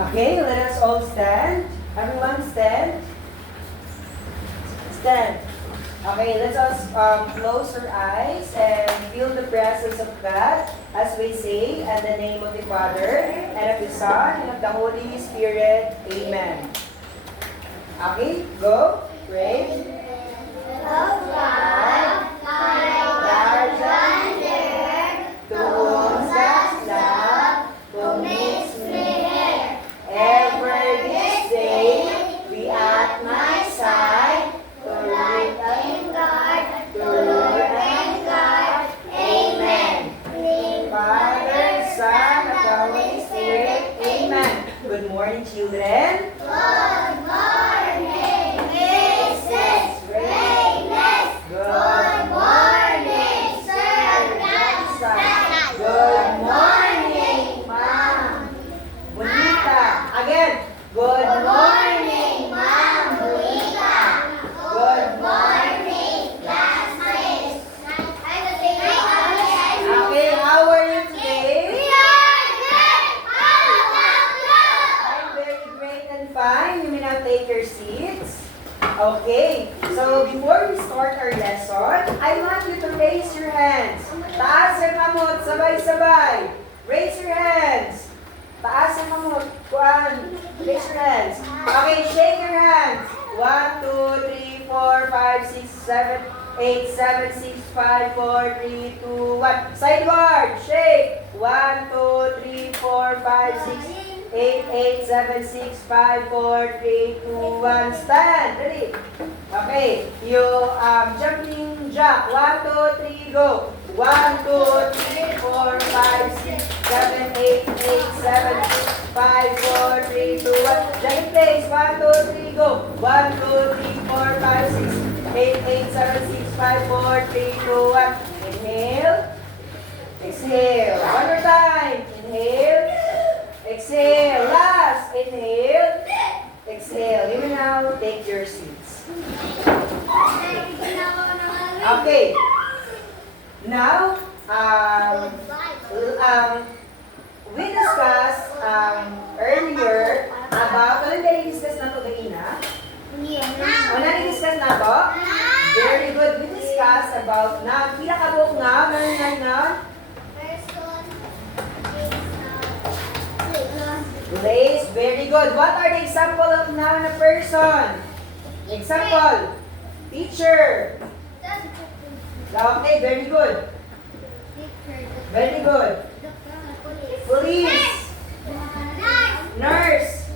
Okay, let us all stand. Everyone stand. Stand. Okay, let us close our eyes and feel the presence of God as we say, in the name of the Father, and of the Son, and of the Holy Spirit. Amen. Okay, go. Pray. Of God, large under, to whom such love, who makes me hear. Ever this day, be at my side, to light and guard, to lure and guard. Amen. Name Father, Son, and the Holy Spirit. Amen. Good morning, children. Good morning, Mrs. Reyes. Good morning, Sir Grandson. Good morning, Ma'am. Bonita. Again. Good morning. Ma'am Bonita. Good morning, classmates. Okay, how are you today? We are great. How about you? I'm very great and fine. You may now take your seats. Okay, so before we start our lesson, I want you to raise your hands. Taas ang kamot, sabay-sabay. Raise your hands. Taas ang kamot. Kuan. Raise your hands. Okay, shake your hands. 1, 2, 3, 4, 5, 6, 7, 8, 7, 6, 5, 4, 3, 2, 1. Sideward. Shake. 1, 2, 3, 4, 5, 6, 8, 7, 6, 5, 4, 3, 2, 1. Stand. Ready? Okay. You jumping jack. 1, 2, 3, go. 1, 2, 3, 4, 5, 6, 7, 8, 7, 6, 5, 4, 3, 2, 1. Jack in place. 1, 2, 3, go. 1, 2, 3, 4, 5, 6, 8, 7, 6, 5, 4, 3, 2, 1. Inhale. Exhale. One more time. Inhale. Exhale. Last. Inhale. Exhale. You will now take your seats. Okay. Now, we discussed earlier about, ano na-discuss na ito kanina? Ano na-discuss na ito? Very good. We discussed about noun. Pila ka buok noun? Noun? Place. Very good. What are the example of noun na person? Example. Teacher. Okay, very good. Very good. Police. Nurse.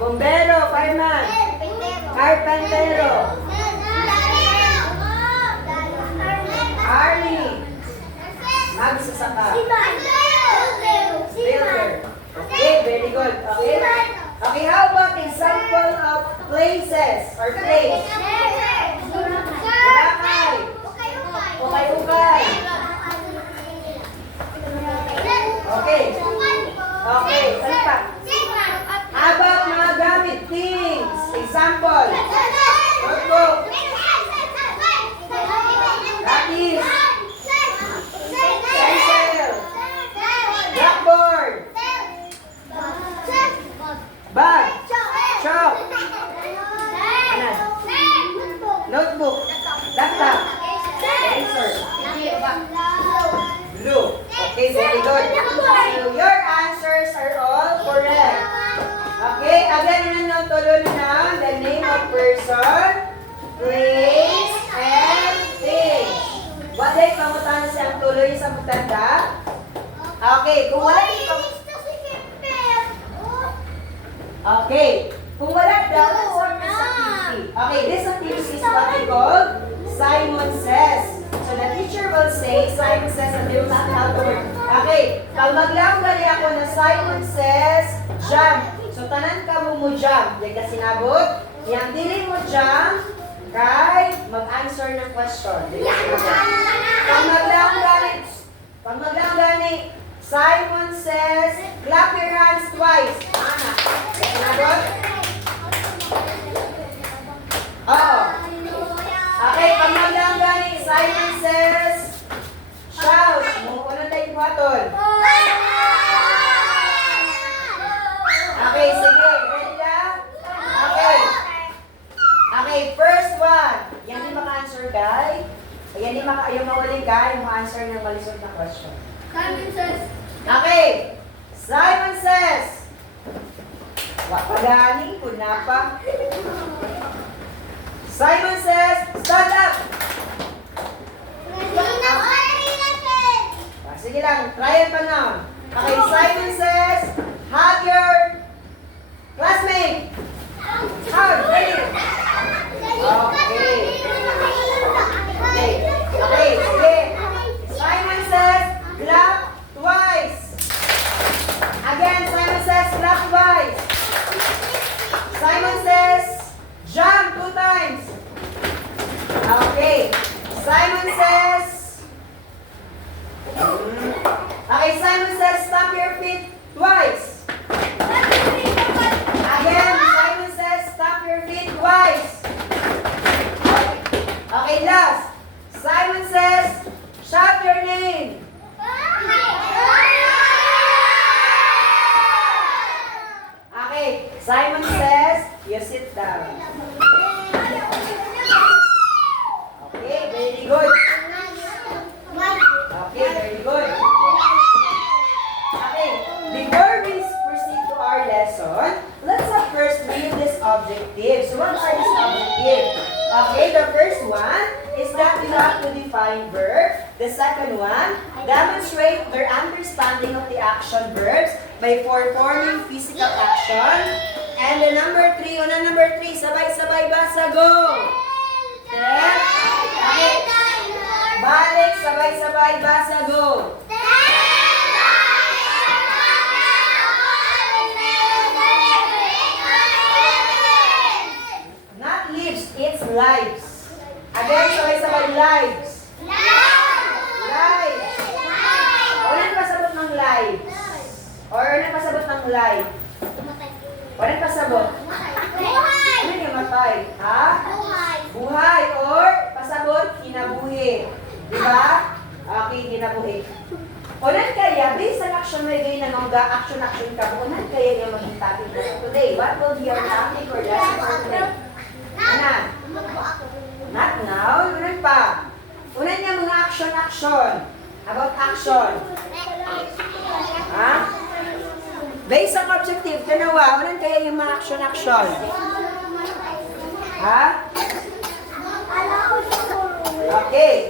Bombero. Fireman. Carpentero. Army. Magsasaka. Builder. Okay, very good. Okay. Okay, how about example of places or place? Boracay. Ukay-ukay. Okay. Okay, ano pa? How about mga gamit things? Example. Notebook. Lapis. Pencil. Blackboard. Bag. Chalk. Notebook. Laptop. Pencil. Blue. Okay, very good. So your answers are all correct. Okay, again na tuloy na the name of person, place, and thing. Wala pangutan siyang tuloy sa mutanda. Okay, kung wala ikaw. Okay, kung wala daw sa activity. Okay, this activity is what we call Simon Says. So the teacher will say, Simon says, and they will not how to work. Okay, pag maglanggani ako na Simon says, jump. So tanan ka mo jump. Di ka sinabot. Yang dili mo jump, kay mag-answer ng question. Di ka sinabot. Pag maglanggani, Simon says, clap your hands twice. Ana. Sinabot? Oo. Okay, pag maglanggani, Simon says, shout. Ano tayo buhaton? Okay, sige. Ready na? Okay. Okay, first one. Yan din maka-answer, guy. Yan din yung mawaling guy, yung answer ng malisod na question. Simon says. Okay. Simon says. Wapagani, kunapa. Simon says, stand up. Sige lang, try it pa now. Okay, Simon says, hug your classmate. Hug, ready? Okay. Okay, sige. Simon says, clap twice. Again, Simon says, clap twice. Simon says, jump 2 times. Okay. Simon says, okay, Simon says, stamp your feet twice. Again, Simon says, stamp your feet twice. Okay, last. Simon says, shout your name. Okay, Simon says, you sit down. Okay, very good. Okay, very good. Okay, before we proceed to our lesson, let's first read this objective. So what are these objectives? Okay, the first one is that you have to define verb. The second one, demonstrate their understanding of the action verbs by performing physical action. And the number 3, sabay-sabay basa, go! Step. Okay. Balik, sabay-sabay basa, go! Not lives, it's lives. Again, sabay-sabay lives. Lives. Walang pasabot ng lives. Or walang pasabot ng life. Walang pasabot. Ano yung matay? Ha? Buhay or pasabot, kinabuhi. Diba? Okay, kinabuhi. Unan kaya, based on action may gain na nung action ka, unan kaya yung maging topic na today. What will be your topic or lesson for today? Unan? Not now. Unan pa. Unan niya mga action. About action. Ha? Based on objective, tanawa, unan kaya yung mga action. Ha? Okay.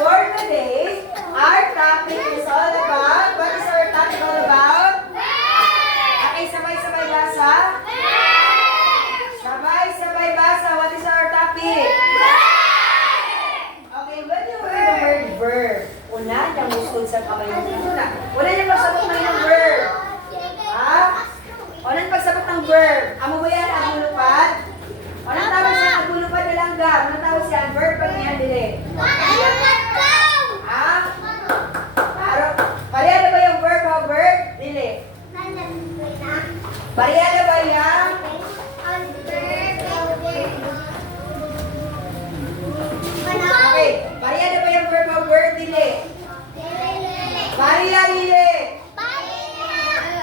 For today, our topic is all about, what is our topic all about? Okay, sabay-sabay basa? Sabay-sabay basa, what is our topic? Okay, when you hear the word verb, una, yung muskod sa kamay mo. Una yung pagsabot na yung verb. Ha? Una yung pagsabot ng verb. Amo ba yan, agulupad? Una tawag siya, agulupad na lang ga. Una tawag siya, verb pa niyan, dili. Ha? Parehada ba yung verb o verb? Dili. Parehada ba yan? Okay. Parehada ba yung verb o verb? Dili. Pareha, dili.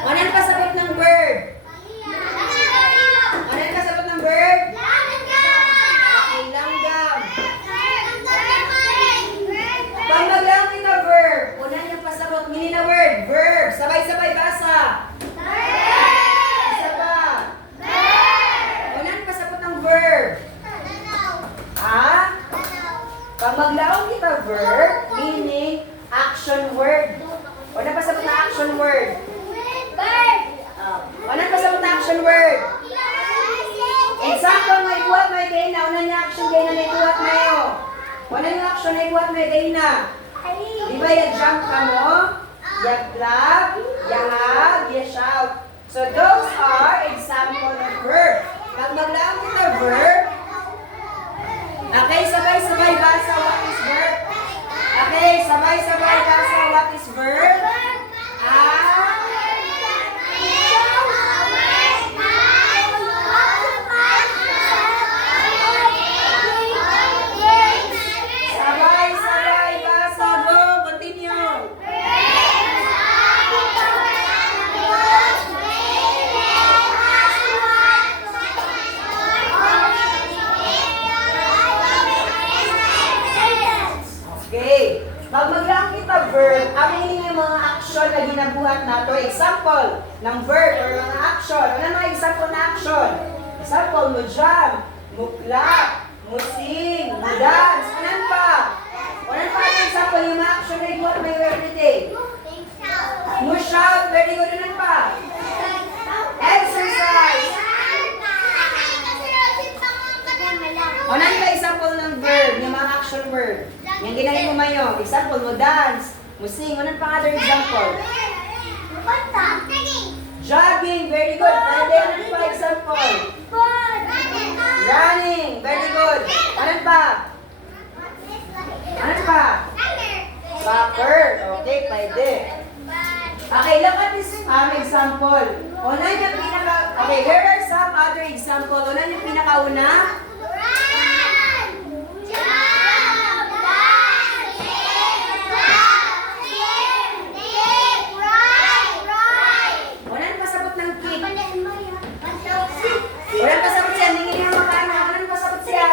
Anong pasabot ng verb? Anong pasabot ng verb? Okay, langgam. Pag maglang kita verb, una yung pasabot, mini na word, verb. Sabay-sabay basa. Isa pa. Unang pasabot ng verb. Ha? Pag maglaong kita verb, meaning action word. Unang pasabot na action word. Unang pasabot na action word. Example, may buhat, may gain na. Unang yung action gain na may buhat na yun. Unang yung action may buhat, may gain na. Di ba jump ka mo? Clap, hug, shout. So those are example of verb. Pag maglaong kita verb, okay, sabay-sabay basa, what is verb? Okay, sabay-sabay basa, what is verb? Sabay-sabay basa, go, continue. ng verb or mga action. Ano mga example na action? Example, mo jump, mo clap, mo sing, mo dance. Ano pa? Ano pa ang example yung mga action na ibuhat mo everyday? Mo shout, very good. Ano pa? Exercise. Ano pa example ng verb, yung mga action verb? Yung ginagawa mo mayo. Example, mo dance, mo sing. Ano pa other example? Jogging, very good. Pwede, ano pa example? Running, very good. Ano pa? Ano pa? Soccer, okay, pwede. Okay, look at this example. Una yung pinaka... Okay, here are some other example. Una yung pinakauna. Unang pasabot ng kick. Unang pasabot siya. Hindi nga makana. Unang pasabot siya.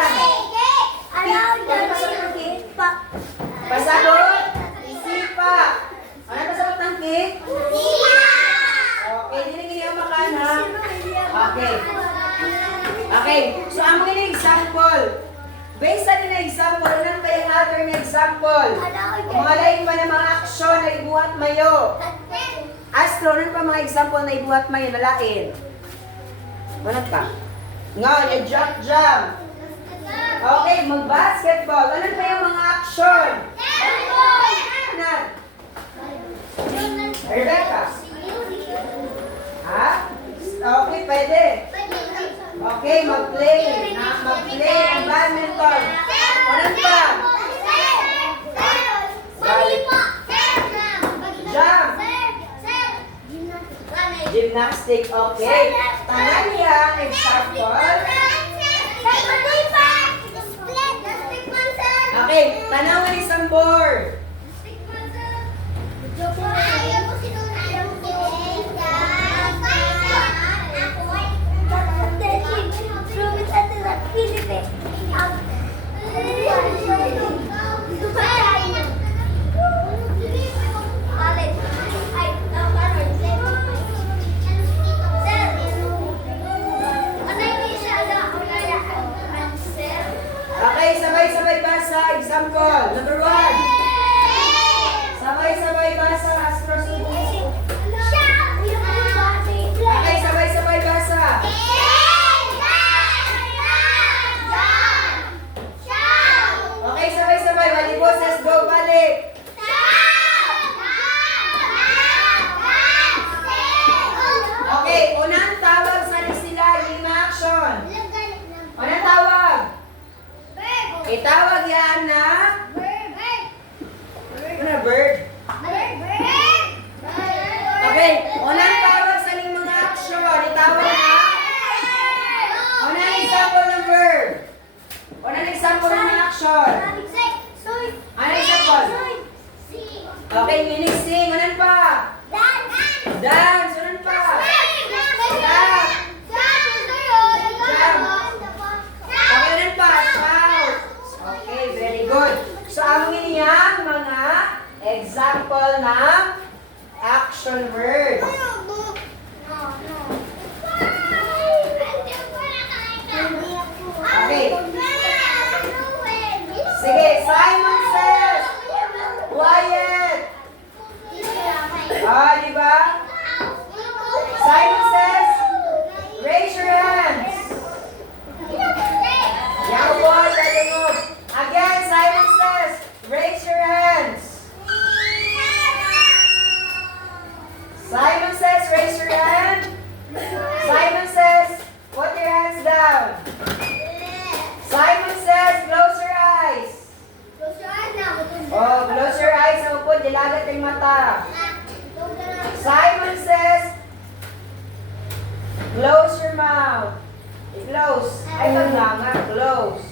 Unang pasabot ng kick. Pasabot. Isipa. Unang pasabot ng kick. Okay, hindi nga makana. Okay. Okay, so ang mga example. Based sa nila example, unang pa yung other na example. Mga lain pa na mga aksyon na ibuhat mayo. Astro, ano pa mga example na ibuhat mayo na lain? Ano pa? Nga, yung jump. Okay, mag-basketball. Ano pa yung mga action? Ano? Rebecca? Ha? Okay, pwede. Okay, mag-play. Mag-play ang badminton. Ano pa? Jump. Gymnastic, okay. Tanan niya ang example. Okay, tanaw ng isang board. Okay, sabay-sabay basa. Example, number 1. Sabay-sabay basa. Astro Subo. Okay, sabay-sabay basa. Okay, sabay-sabay. Waliboses, go, balik. Okay, unang tawag sa sila, lima action. Unang tawag. Itawag yan na ano, bird. Okay, unang tawag sa mga action. Itawag na unang example ng verb. Unang example ng action. Anong example? Okay, meaning sing. Unang pa? Dance. Unang pa? Clap. Okay, unang pa? Shout. Okay, very good. So, ang inyong mga example ng action words. Okay. Sige, Simon says, quiet. Ah, di ba? Simon says, raise your hands. Young boy, move. Again, Simon says, raise your hands. Simon says, raise your hand. Simon says, put your hands down. Simon says, close your eyes. Oh, close your eyes. Upo, dilagat yung mata. Simon says, close your mouth. Close. Ay, nga. Close.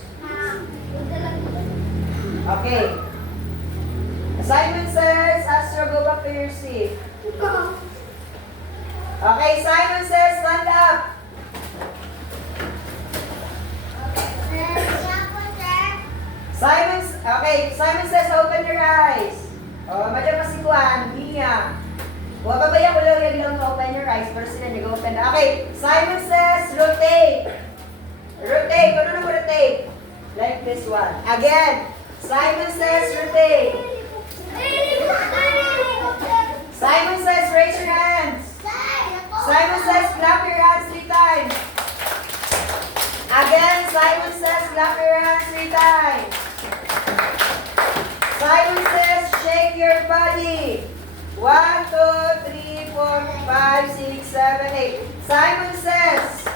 Okay. Simon says, Astro, go back to your seat. Okay, Simon says, stand up. Simon says, open your eyes. Oh, madyan pa si Juan, Mia. Wababaya ko lang yung to open your eyes, pero sila nag-open na. Okay, Simon says, rotate. Rotate. Kung ano mo rotate? Like this one. Again, Simon says, rotate. Simon says, raise your hands. Simon says, clap your hands 3 times. Again, Simon says, clap your hands 3 times. Simon says, shake your body. 1, 2, 3, 4, 5, 6, 7, 8. Simon says,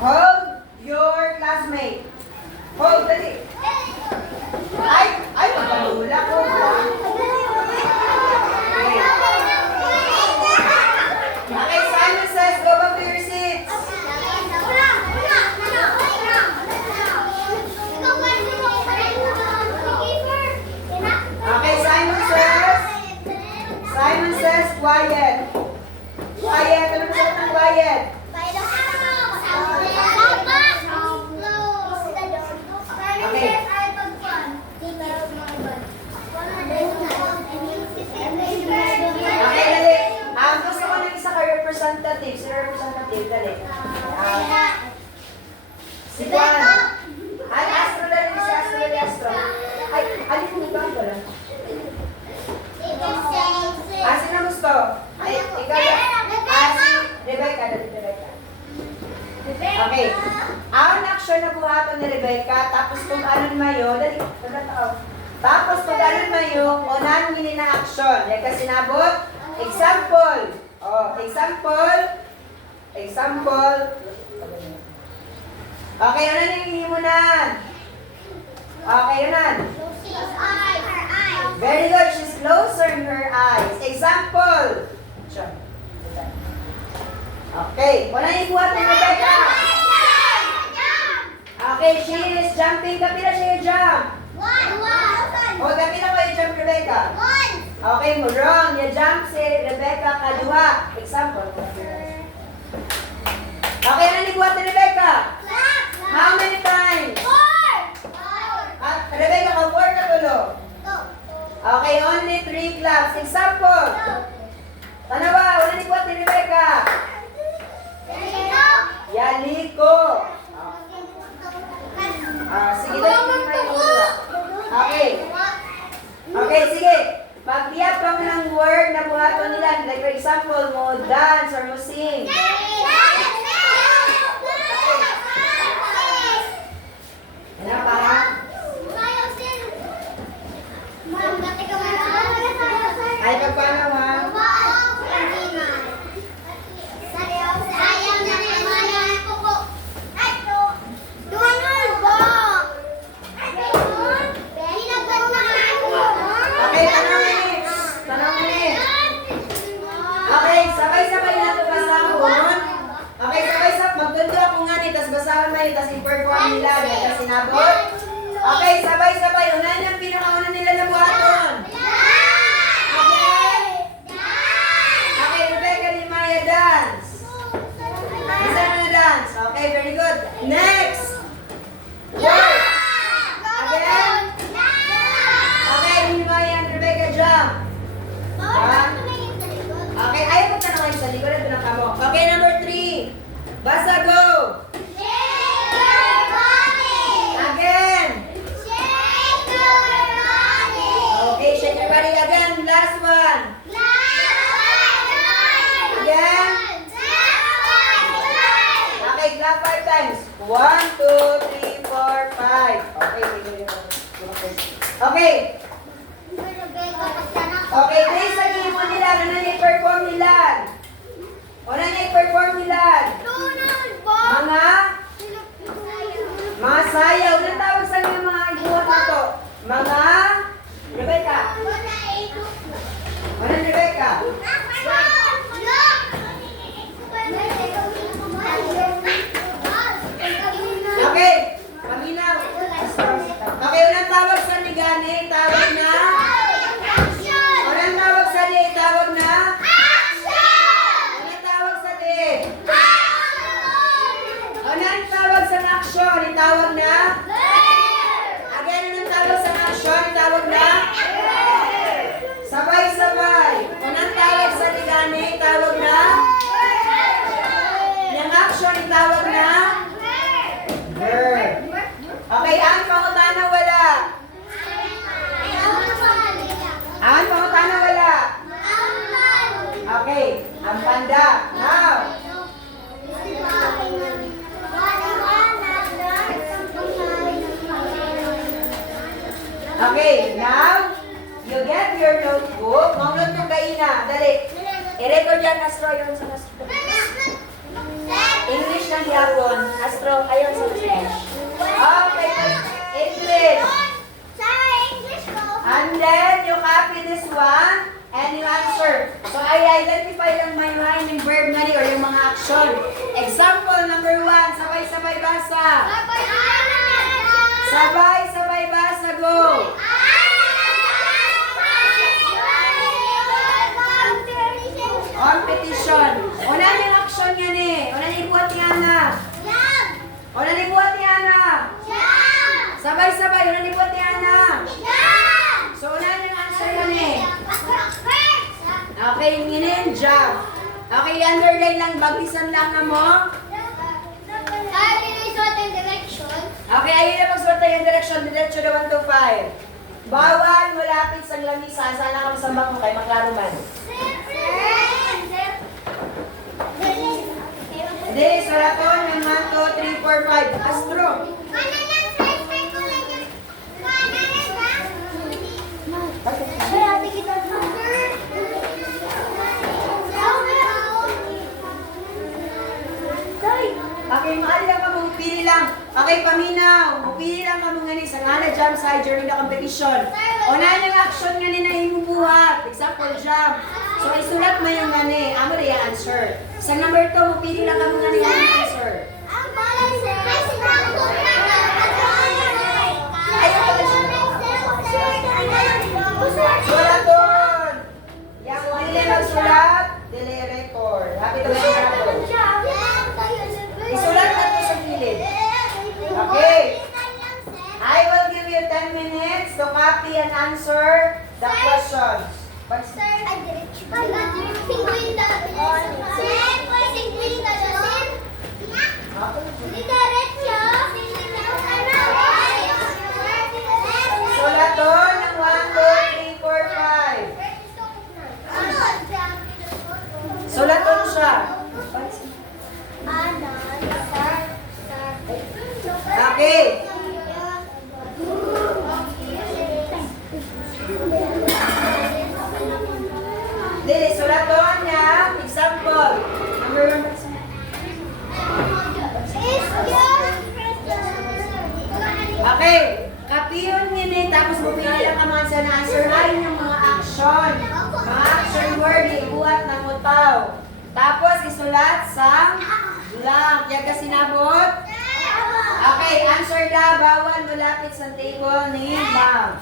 hold your classmate. Hold, dali. Ay, magkalula ko. Okay, Simon says, go back to your seats. Okay, Simon says, quiet. Quiet, ano ba sabi ng quiet? Okay, dali. Gusto ko ng isa ka representative. Si representative, dali. Si Juan. Ay, Astro, dali. Si Astro, dali, Astro. Ay, alin mo ito? Ang pala. Sino gusto? Ay, ikaw yan. Si Rebecca, dali, Rebecca. Okay. Ang action na buhaton ni Rebecca, tapos kung anong mayo, dali, tapos kung anong mayo, unahan hindi na action. Yan kasi nabot. Example. Oh, example. Example. Okay, ano na yung himunan? Okay, yun. Very good. She's closing her eyes. Example. Okay, wala yung buhat ni Rebecca. Okay, she is jumping. Kapila siya yung jump. O, kapila ko yung jump, Rebecca. Okay, mo wrong. Yung jump si Rebecca kaduha. Example. Okay, ano yung buhat ni Rebecca? How many times? Rebecca, ka-4 ka tulo. Okay, only 3 claps. Example. Tanawa, wala ni buhat ni Rebecca. Yaliko. Sige, okay. Okay, sige. Pag-tiyap kami ng word na buhaton nila. Like for example, mo dance or mo sing. Ano pa? Ay, pagpano ha? Okay, tanong ni. Okay, sabay-sabay na ito basahon. Okay, sabay-sabay. Magtundo ako nga ni, tas basahan mo yun, tas i-perform nila. Yan, sinabot. Okay, sabay-sabay. Unahan yung pinakauna nila na buhaton. Okay, Rebecca ni Maya dance. Isa na dance. Okay, very good. Next. Word. Again. Okay, ni Maya and Rebecca jump. Okay, ayaw mo tanongin sa likod. Ito na kamo. Okay, number 3. Basa, go. Again. Okay, shake your body again. Last one. Again. Okay, clap 5 times. 1, 2, 3, 4, 5. Okay, okay. Okay, please sabihin mo nila. Ano na i-perform nila? O na i-perform nila? Okay, ang panda. Now, okay, now, you get your notebook. Maunod mong kaina. Dali. I-record yan, Astro. Ayon sa Astro. English lang yapon. Astro, ayon sa English. Okay, English. And then, you copy this one and you answer. So, I identify lang may rhyming verb na or yung mga action. Example number 1, sabay-sabay basa. Sabay-sabay basa, go. Competition. Una yung action yan eh. Una yung buhat niya na. Una yung buhat niya na. Sabay-sabay, una yung buhat niya na. So, una yung answer yan eh. Okay, nginin, jump. Okay, underline lang, baglisan lang na mo. Okay, ayun na magsulat tayo yung direction. Diretso na 1 to 5. Bawal, malapit sa lamisa. Sana kami sambak mo kay maklaro man. Hindi, suraton yung 1, 2, 3, 4, 5. Astro. Okay, maali lang ka pili lang. Okay, paminaw. Pili lang ka mga sa ngana jump side during the competition. Unahan yung action nga ni na himubuhat. Example, jump. So, isulat mo yung gani. Amo na yung answer. Sa number 2, pili lang ka mga ni yung answer. Suraton! Yang dili magsulat, dili record. Happy to suraton. Isulat na ito sa gilid. Okay. I will give you 10 minutes to copy and answer the questions. Suraton ng 1, 2, 3, 4, 5. Suraton siya. Okay. Dili, suraton niya. Example. Number 1. Okay. Kapiyon nini, tapos bumili lang ka mga sa na-answer line yung mga action. Mga action word, ibuhat ng utaw. Tapos isulat sa blank. Yan ka sinabot? Okay, answer da. Bawal malapit sa table ni ma'am.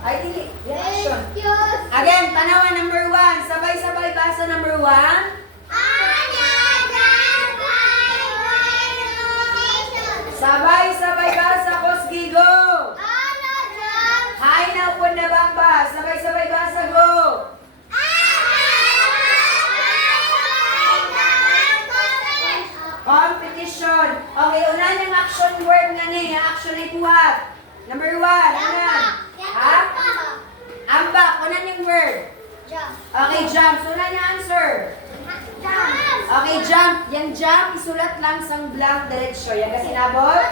Ay, dili. Yan action. Again, tanawan number 1. Sabay-sabay basa number 1. Sabay-sabay basa, Koski, go! Hay na po na bamba. Sabay-sabay basa, go! Competition. Okay, una yung action word nga ni. Action ay buhat. Number 1. Ano? Ha? Ambak. Una yung word. Okay, jump. So, una yung answer. Okay, jump. Yung jump, isulat lang sang blank diretsyo. Yan kasi nabot.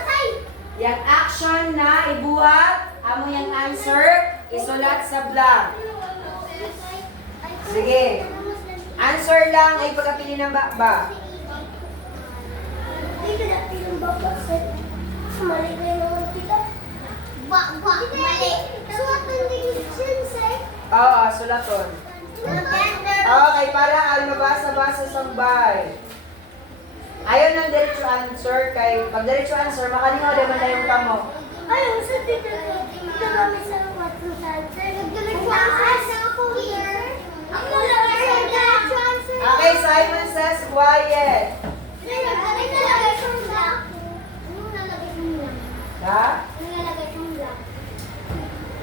Yung action na ibuhat, amo yung answer, isulat sa blank. Sige. Answer lang ay pagkapili ng bakba. Oo, sulaton. Okay, para ang mabasa-basa sa bay. Ayaw ng diretso answer kay pag diretso answer makalingaw naman na yung kamo. Ayaw sa dito kami sa water center. Okay, Simon says quiet. Ha?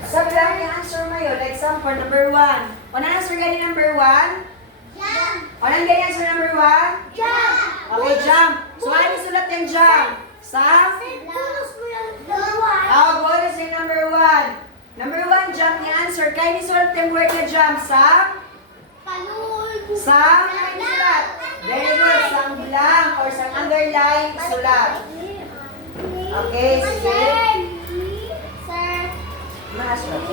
Sabi lang yung answer mo yun. Like example, number 1. O na answer gani number 1? O na gani answer number 1? Okay, jump. So, ano sulat yung jump? Sa? Oh, bonus yung number 1. Number 1, jump ni answer. Kaya ni sulat yung word na jump sa? Sang sulat. Very good. Sang blank or sang underline sulat. Okay, sige. Masulat.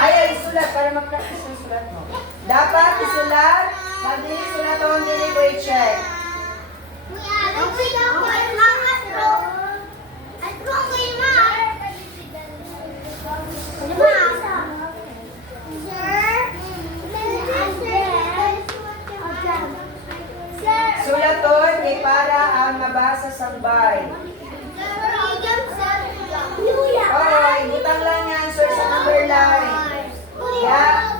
Ayaw isulat para mag-practice ang sulat mo. Dapat isulat. Pag-dili sulat on dili grade check. Sulaton ay para ang mabasa sangbay. Okay, butang lang yung answer sa number line. Yeah.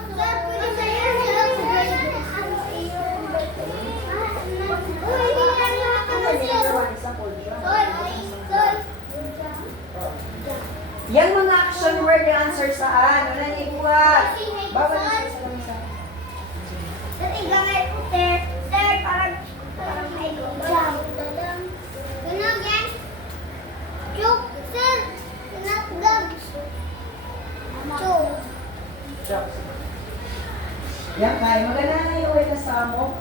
Yang mga action word yung answer saan? Wala niya ibuhat. Bawal answer sa lamisa. Yan kaya. Maganda na yung word na samo.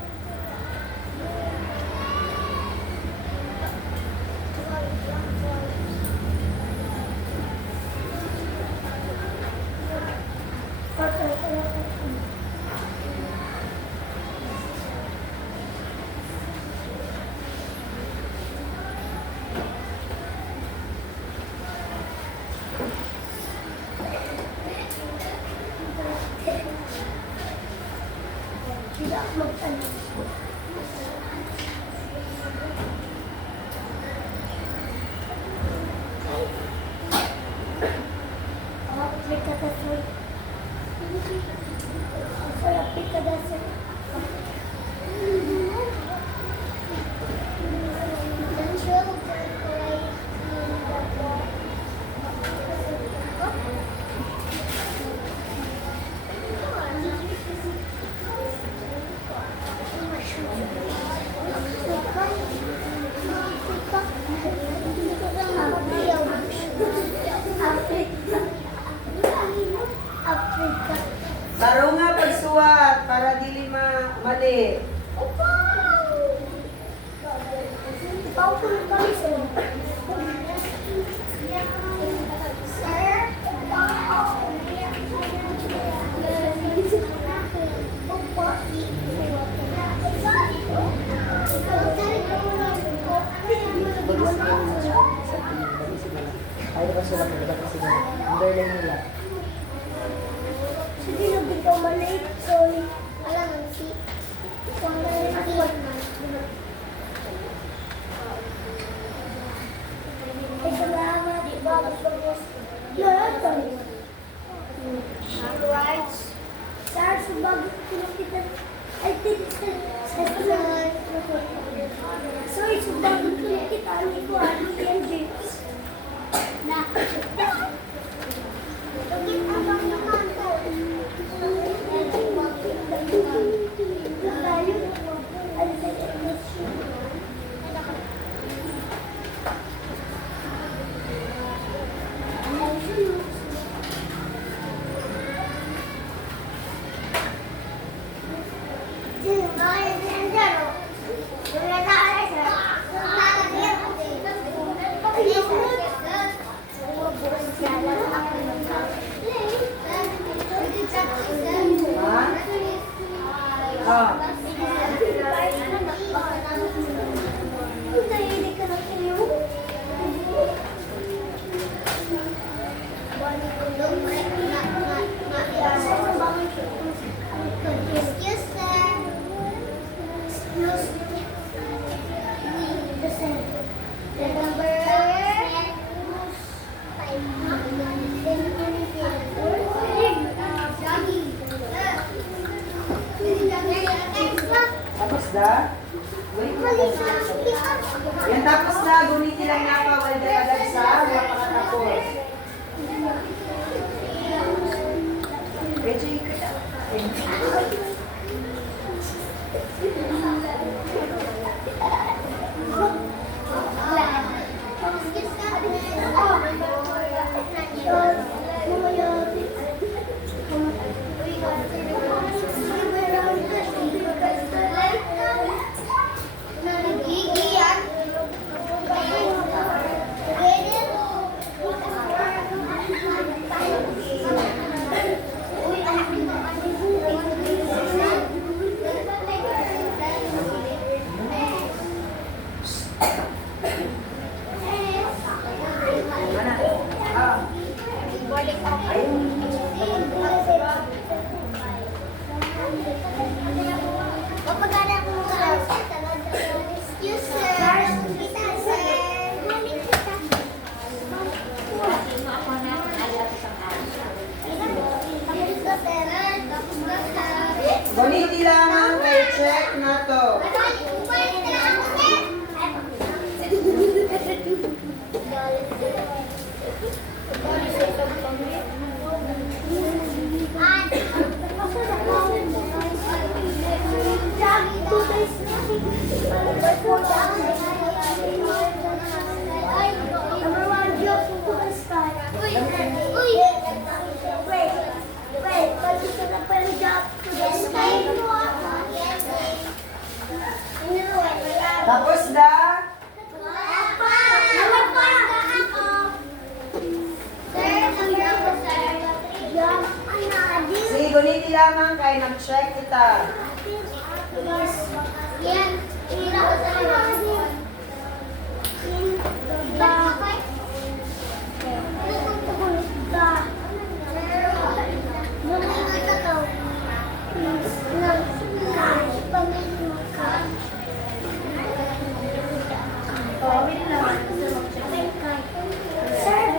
Taro nga pagsuwat para dili mali. Ay, kasi lang nila kasi underline nila. Sige, nabig ka maliit. Sorry. Alam mo, si... Salamat, di ba? Alright. Sir, subagit ko kita. I think sa sorry, subagit ko kita. Ano ko, ano yan, James? Na. Lugit abang naman to. Tayo. Ano sa Excuse sir. Excuse the number 5. Tapos da? Yan tapos na, gunitin lang napawal na agad sa napakatapos. Medyo ikita. Excuse to. Number one, jump to the sky. Uy! Wait, gusto na pala jump to the sky. Tapos na. Sige, guniti lamang kaya nag-check kita. Yan.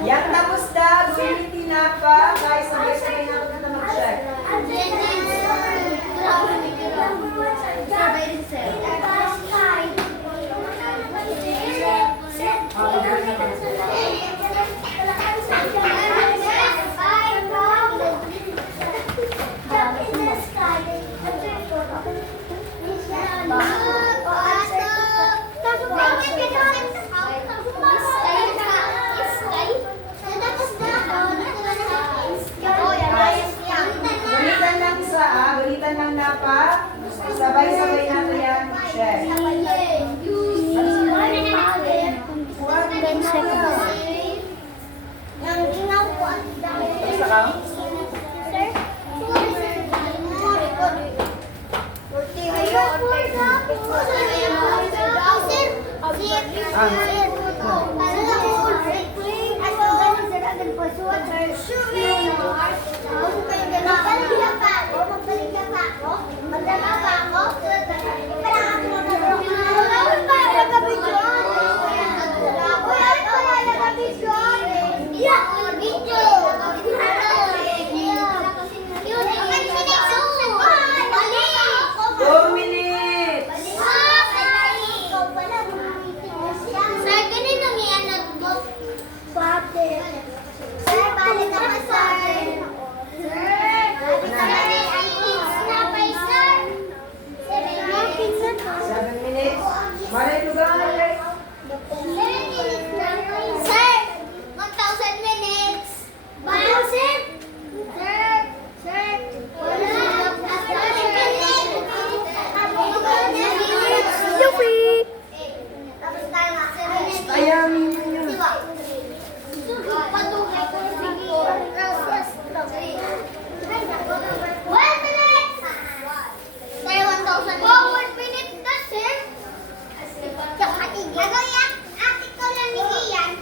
Yang tapos na, guniti na pa, kaya sabay-sabay na kita mag-check. Gunitan lang isa, gunitan lang na pa, sabay-sabay natin yan mag-check. Isa ka? Two minutes! Sir, balik naman, sir. Sir, 7 minutes. Malay lugar, malay. Sir, 1,000 minutes. 1,000? Sir, sir. Yupi! Tapos tayo nga, 7 minutes. Ayamin mo yun. Patungkay ko yung video. Gracias. 1 minute! Sir, 1,000. Oh, 1 minute na, sir. Ako yan. Ate ko lang yan.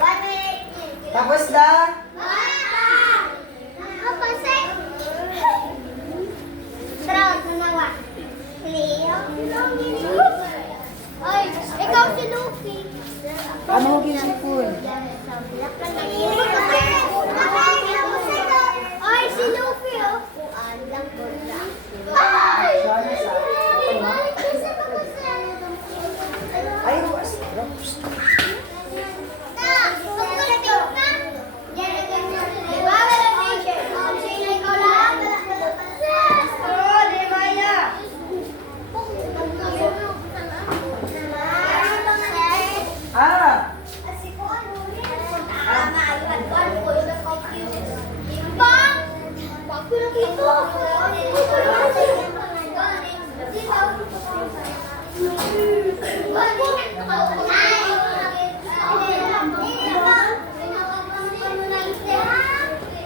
1 minute. Tapos na. Apa, sir? Trout na nawa. Leo? Ay, ikaw si Luffy. Ano ginapon? Ay, si Luffy, oh. Ay! Ay, was. Ah!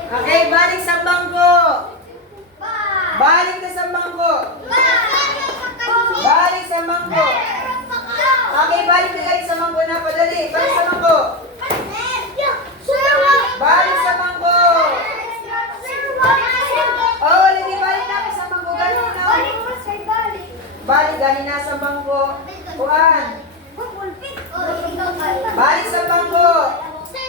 Okay, balik sa bangko. Balik ka sa bangko. Balik sa bangko. Okay, balik ka kayo sa bangko na padali. Balik sa bangko. Balik sa bangko. Oh, lagi balik na sa bangko. Ganun na. Balik, galing na sa bangko. Kuhan. Balik sa bangko. Sir,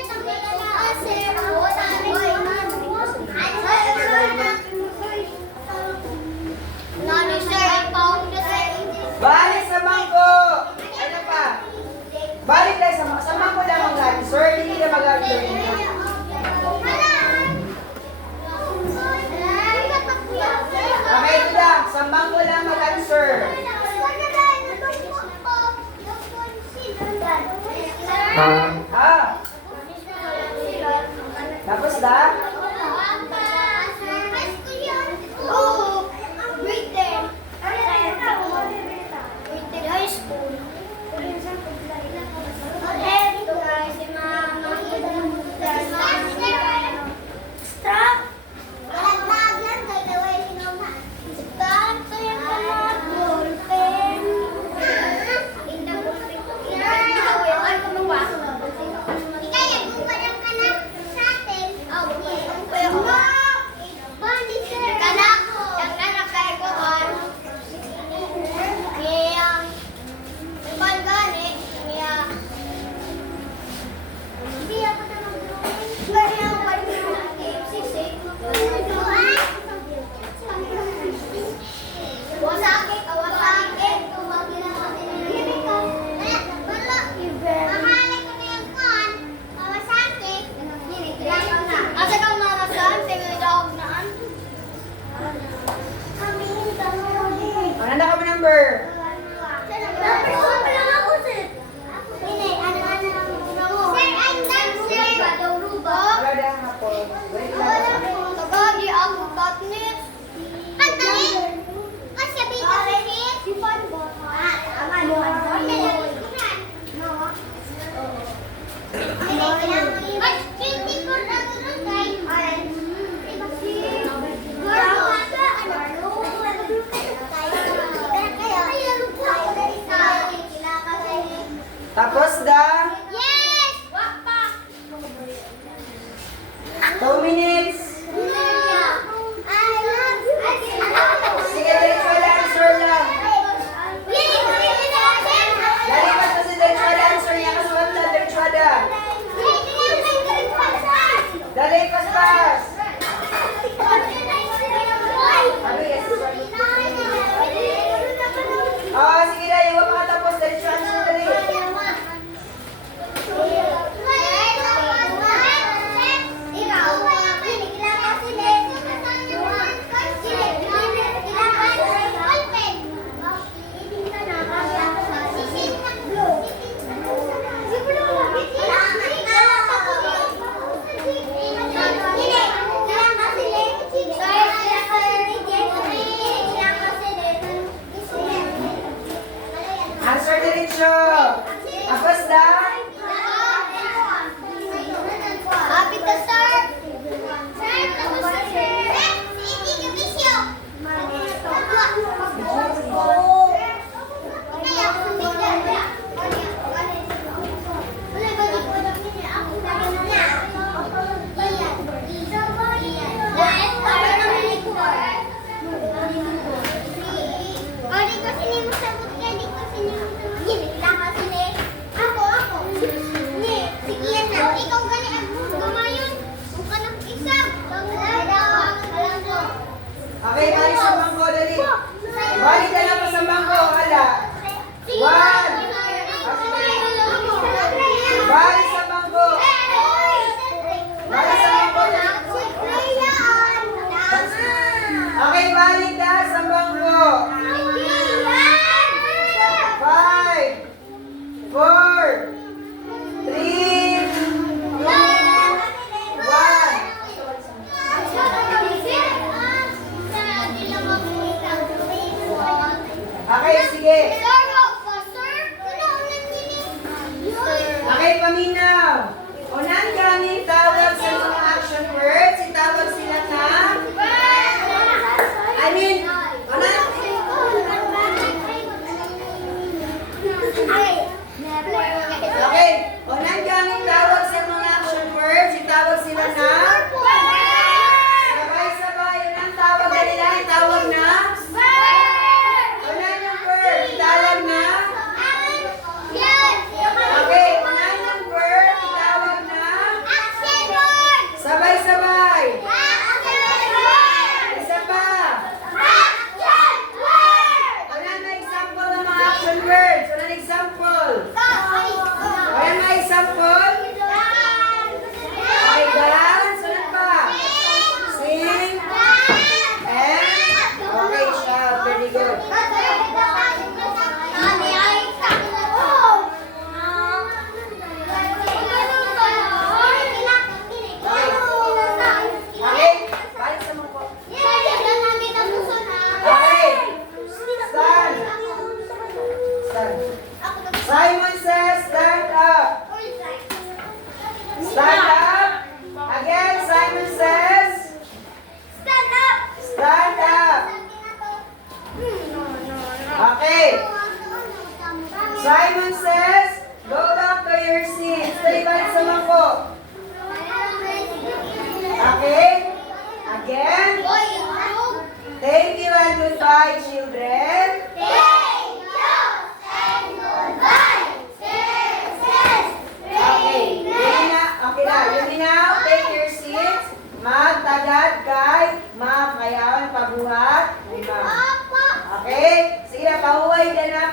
sa? Oo. Grade 10. Grade 10 high school. Eto guys, si Mama. Stop! Stop! Saya ka na, ballpen. Kawasaki, Kawasaki. Mahalay ko na yung kon. Kawasaki. Asa kang marasan? Tinulog naan? Ano na kami number? Sir, I'm done, sir. Wala na ako. Wait lang. Kabagi ako katnit. Ang dali. Kasi bita sa sit. Sifan ba? Tapos da, Yes! Wapa! 2 minutes. Sige, virtual answer lang. Dali pa sa virtual answer niya kasuot na virtual da. Dali pas. Ah, sige na, iwa makatapos. Virtual answer dali. Hindi.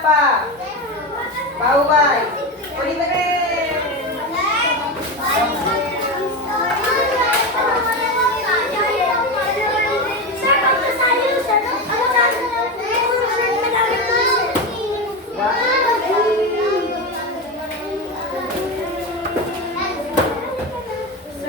pa. Bawal. Ulit na kayo.